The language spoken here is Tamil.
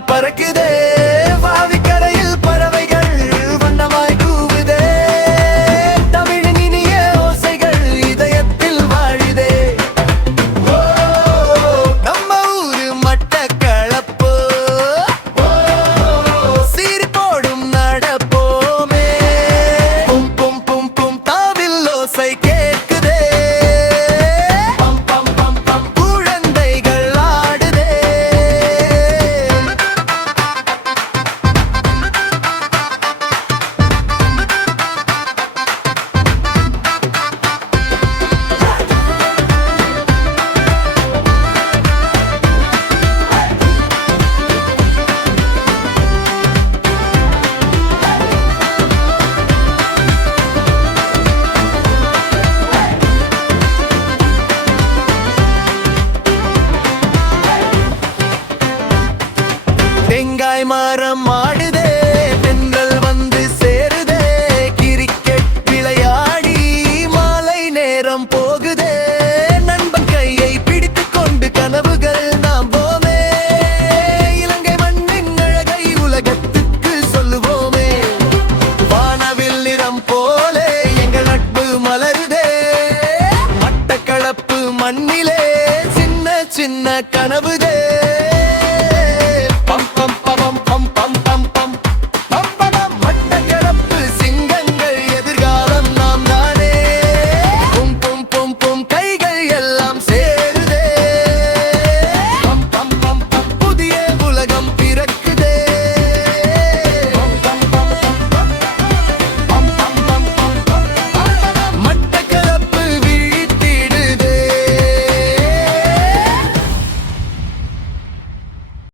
பறக்குதே வாவிக்கரையில் பறவைகள் வண்ணமாய் கூவுதே தமிழின் இனிய ஓசைகள் இதயத்தில் வாழுதே நம்ம ஊரு மட்டக்களப்பு சீறி போடும் நடப்போமே பும் பும் பும் பும் தாவில் ஓசை கேட்குதே குழந்தைகள் ஆடுதே தேங்காய் மரம் ஆடுதே பெண்கள் வந்து சேருதே கிரிக்கெட் விளையாடி மாலை நேரம் போகுதே நண்பன் கையை பிடித்துக் கொண்டு கனவுகள் நாம் போமே இலங்கை மண்ணின் அழகை உலகத்துக்கு சொல்லுவோமே வானவில் நிறம் போலே எங்கள் நட்பு மலருதே மட்டக்களப்பு மண்ணிலே சின்ன சின்ன கனவுதே